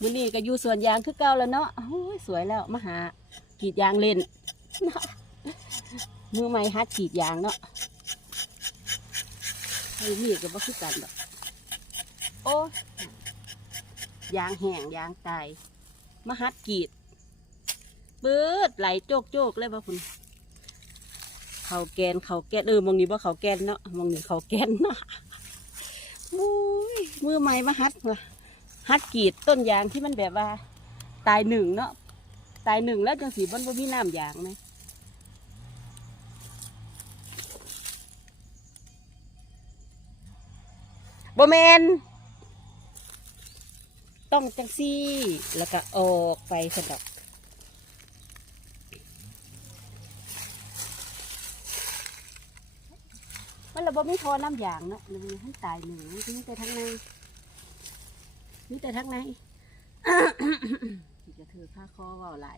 มื้อนี้ก็อยู่สวนยางคือเก่าแล้วเนาะโอ้ยสวยแล้วมาหากรีดยางเล่น มือใหม่ฮัดกรีดยางเนาะไอ้นี่ก็บ่คือกันดอกโอ้ยางแห้งยางตายมาฮัดกรีดเบิดไหลโจกโจกเลยบ่คุณเขาแกนมองนี้บ่เขาแกนเนาะมองนี้เขาแกนเนาะมุ้ยมือใหม่มาฮัดกรีดต้นยางที่มันแบบว่าตายหนึ่งเนาะตายหนึ่งแล้วจังสีบ่มีน้ำยางไหมบ่แมนต้องจังซี่แล้วก็ออกไปสะดอกมันระบบไม่พอน้ำยางเนาะมันให้ตายหนึ่งมันมีแต่ทั้งในจะถือผ้าคอว่าหลาย